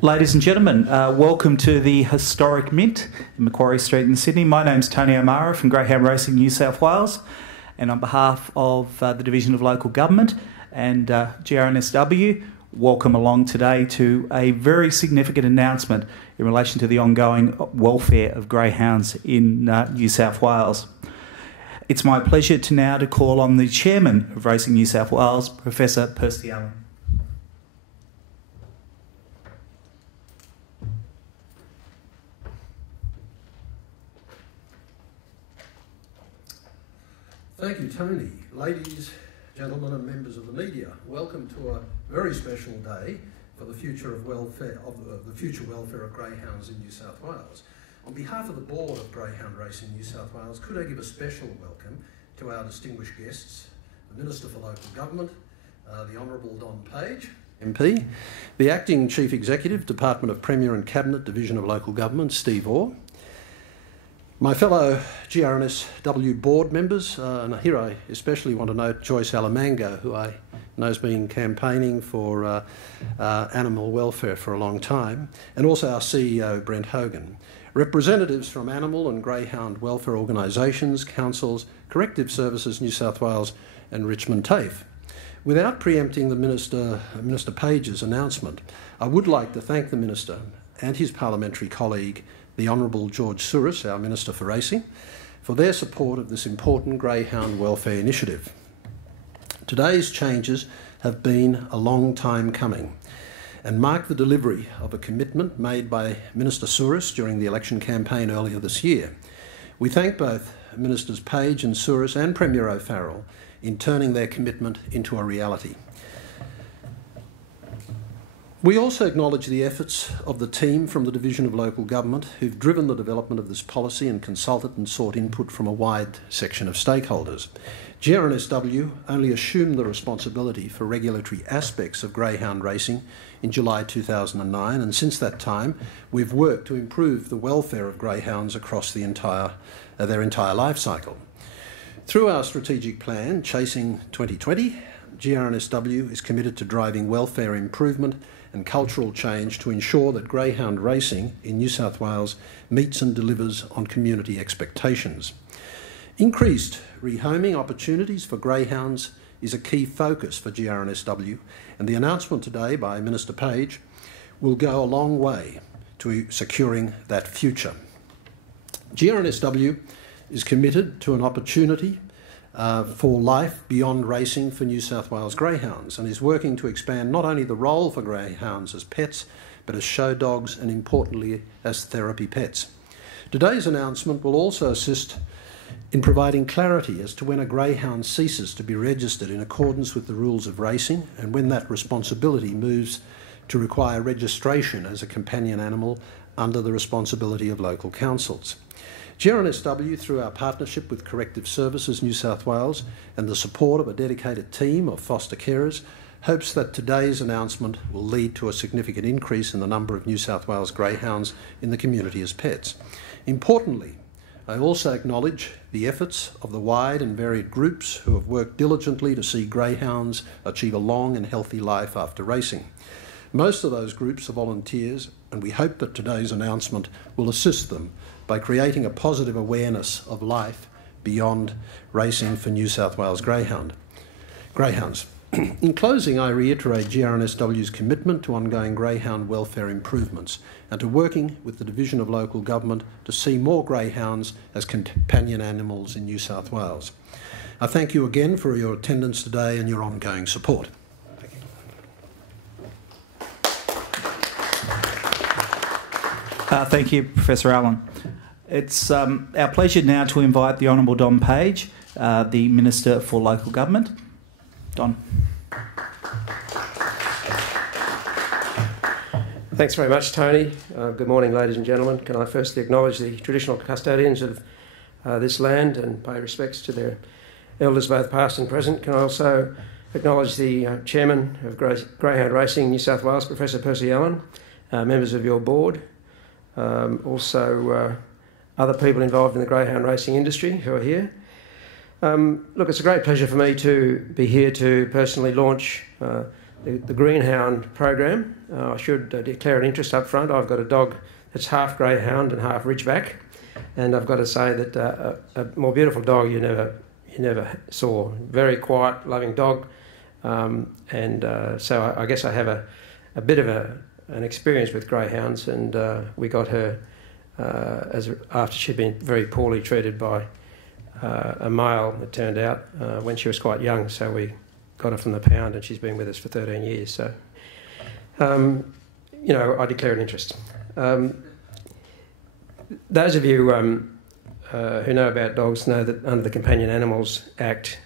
Ladies and gentlemen, welcome to the historic Mint in Macquarie Street in Sydney. My name's Tony O'Mara from Greyhound Racing New South Wales, and on behalf of the Division of Local Government and GRNSW, welcome along today to a very significant announcement in relation to the ongoing welfare of greyhounds in New South Wales. It's my pleasure to call on the Chairman of Racing New South Wales, Professor Percy Allan. Thank you, Tony. Ladies, gentlemen and members of the media, welcome to a very special day for the future welfare of greyhounds in New South Wales. On behalf of the Board of Greyhound Racing New South Wales, could I give a special welcome to our distinguished guests, the Minister for Local Government, the Honourable Don Page, MP, the Acting Chief Executive, Department of Premier and Cabinet, Division of Local Government, Steve Orr, my fellow GRNSW board members, and here I especially want to note Joyce Alamango, who I know has been campaigning for animal welfare for a long time, and also our CEO, Brent Hogan. Representatives from animal and greyhound welfare organisations, councils, Corrective Services New South Wales and Richmond TAFE. Without preempting the Minister Page's announcement, I would like to thank the Minister and his parliamentary colleague, the Honourable George Souris, our Minister for Racing, for their support of this important greyhound welfare initiative. Today's changes have been a long time coming and mark the delivery of a commitment made by Minister Souris during the election campaign earlier this year. We thank both Ministers Page and Souris and Premier O'Farrell in turning their commitment into a reality. We also acknowledge the efforts of the team from the Division of Local Government who've driven the development of this policy and consulted and sought input from a wide section of stakeholders. GRNSW only assumed the responsibility for regulatory aspects of greyhound racing in July 2009, and since that time we've worked to improve the welfare of greyhounds across their entire life cycle. Through our strategic plan, Chasing 2020, GRNSW is committed to driving welfare improvement and cultural change to ensure that greyhound racing in New South Wales meets and delivers on community expectations. Increased rehoming opportunities for greyhounds is a key focus for GRNSW, and the announcement today by Minister Page will go a long way to securing that future. GRNSW is committed to an opportunity for life beyond racing for New South Wales greyhounds, and is working to expand not only the role for greyhounds as pets, but as show dogs and, importantly, as therapy pets. Today's announcement will also assist in providing clarity as to when a greyhound ceases to be registered in accordance with the rules of racing, and when that responsibility moves to require registration as a companion animal under the responsibility of local councils. GRNSW, through our partnership with Corrective Services New South Wales and the support of a dedicated team of foster carers, hopes that today's announcement will lead to a significant increase in the number of New South Wales greyhounds in the community as pets. Importantly, I also acknowledge the efforts of the wide and varied groups who have worked diligently to see greyhounds achieve a long and healthy life after racing. Most of those groups are volunteers, and we hope that today's announcement will assist them by creating a positive awareness of life beyond racing for New South Wales greyhounds. In closing, I reiterate GRNSW's commitment to ongoing greyhound welfare improvements and to working with the Division of Local Government to see more greyhounds as companion animals in New South Wales. I thank you again for your attendance today and your ongoing support. Thank you, Professor Allan. It's our pleasure now to invite the Honourable Don Page, the Minister for Local Government. Don. Thanks very much, Tony. Good morning, ladies and gentlemen. Can I firstly acknowledge the traditional custodians of this land and pay respects to their elders, both past and present. Can I also acknowledge the Chairman of Greyhound Racing New South Wales, Professor Percy Allan, members of your board, also other people involved in the greyhound racing industry who are here. Look, it's a great pleasure for me to be here to personally launch the Greenhound program. I should declare an interest up front. I've got a dog that's half Greyhound and half Ridgeback, and I've got to say that a more beautiful dog you never saw. Very quiet, loving dog, so I guess I have a bit of an experience with Greyhounds, and we got her after she'd been very poorly treated by a male, it turned out, when she was quite young, so we got her from the pound, and she's been with us for 13 years. So, I declare an interest. Those of you who know about dogs know that under the Companion Animals Act,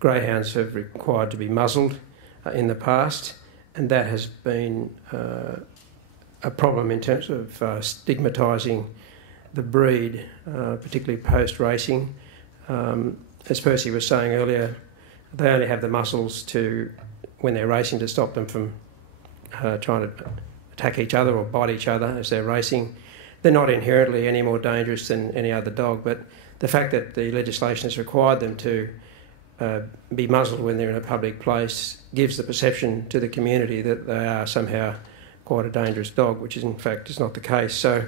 greyhounds have required to be muzzled in the past, and that has been a problem in terms of stigmatising the breed, particularly post-racing. As Percy was saying earlier, they only have the muscles when they're racing, to stop them from trying to attack each other or bite each other as they're racing. They're not inherently any more dangerous than any other dog, but the fact that the legislation has required them to be muzzled when they're in a public place gives the perception to the community that they are somehow quite a dangerous dog, which in fact is not the case. So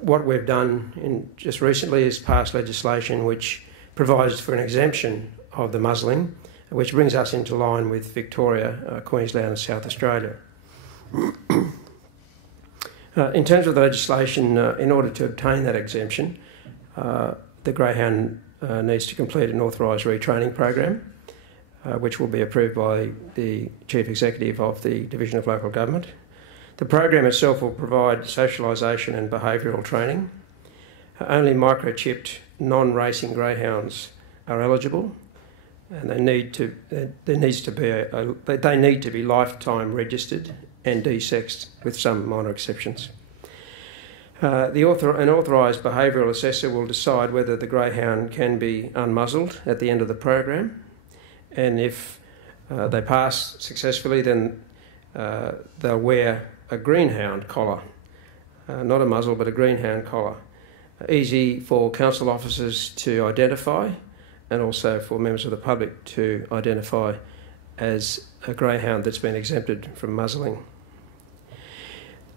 what we've done just recently is pass legislation which provides for an exemption of the muzzling, which brings us into line with Victoria, Queensland and South Australia. In terms of the legislation, in order to obtain that exemption, the Greyhound needs to complete an authorised retraining program, which will be approved by the Chief Executive of the Division of Local Government. The program itself will provide socialisation and behavioural training. Only microchipped non-racing greyhounds are eligible, and they need to be lifetime registered and desexed, with some minor exceptions. An authorised behavioural assessor will decide whether the greyhound can be unmuzzled at the end of the program, and if they pass successfully, then they'll wear a greenhound collar, not a muzzle but a greenhound collar, easy for council officers to identify, and also for members of the public to identify as a greyhound that's been exempted from muzzling.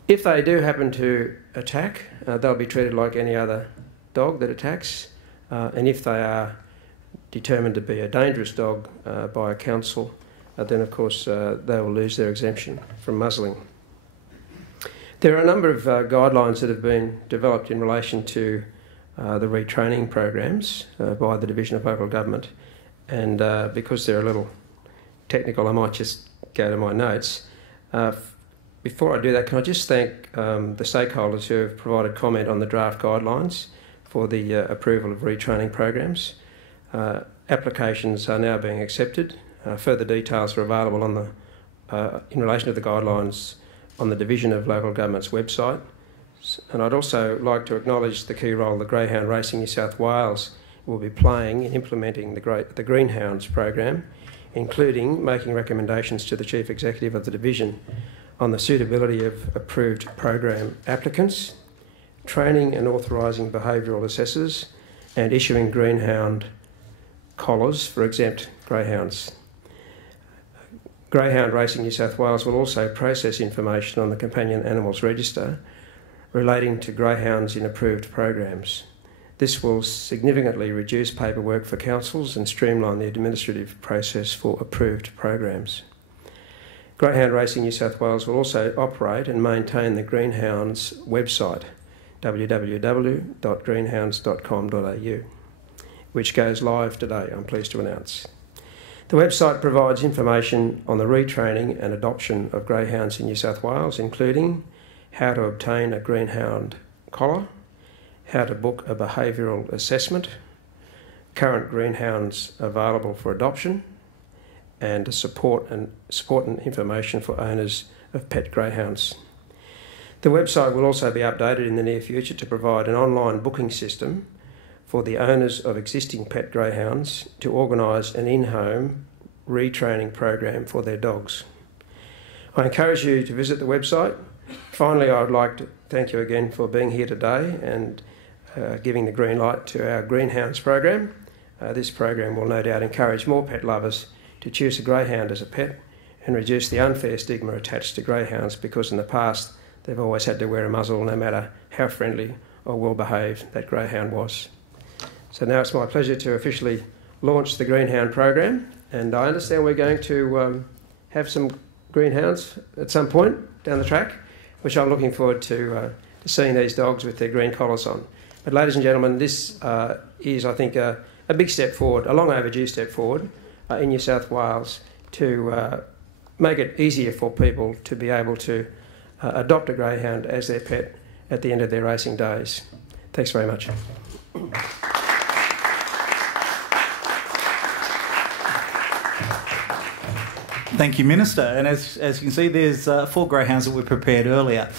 If they do happen to attack, they'll be treated like any other dog that attacks, and if they are determined to be a dangerous dog by a council, then of course they will lose their exemption from muzzling. There are a number of guidelines that have been developed in relation to the retraining programs by the Division of Local Government, and because they're a little technical, I might just go to my notes. Before I do that, can I just thank the stakeholders who have provided comment on the draft guidelines for the approval of retraining programs. Applications are now being accepted. Further details are available in relation to the guidelines on the Division of Local Government's website. And I'd also like to acknowledge the key role the Greyhound Racing New South Wales will be playing in implementing the Greenhounds program, including making recommendations to the Chief Executive of the Division on the suitability of approved program applicants, training and authorising behavioural assessors, and issuing greenhound collars for exempt greyhounds. Greyhound Racing New South Wales will also process information on the Companion Animals Register relating to greyhounds in approved programs. This will significantly reduce paperwork for councils and streamline the administrative process for approved programs. Greyhound Racing New South Wales will also operate and maintain the Greenhounds website, www.greenhounds.com.au, which goes live today, I'm pleased to announce. The website provides information on the retraining and adoption of greyhounds in New South Wales, including how to obtain a greenhound collar, how to book a behavioural assessment, current greenhounds available for adoption, and support and information for owners of pet greyhounds. The website will also be updated in the near future to provide an online booking system for the owners of existing pet greyhounds to organise an in-home retraining program for their dogs. I encourage you to visit the website. Finally, I would like to thank you again for being here today and giving the green light to our Greenhounds program. This program will no doubt encourage more pet lovers to choose a greyhound as a pet and reduce the unfair stigma attached to greyhounds, because in the past they've always had to wear a muzzle no matter how friendly or well behaved that greyhound was. So now it's my pleasure to officially launch the Greenhound program, and I understand we're going to have some greenhounds at some point down the track, which I'm looking forward to seeing these dogs with their green collars on. But ladies and gentlemen, this is, I think, a big step forward, a long overdue step forward in New South Wales to make it easier for people to be able to adopt a greyhound as their pet at the end of their racing days. Thanks very much. Thank you, Minister. And as you can see, there's 4 greyhounds that were prepared earlier.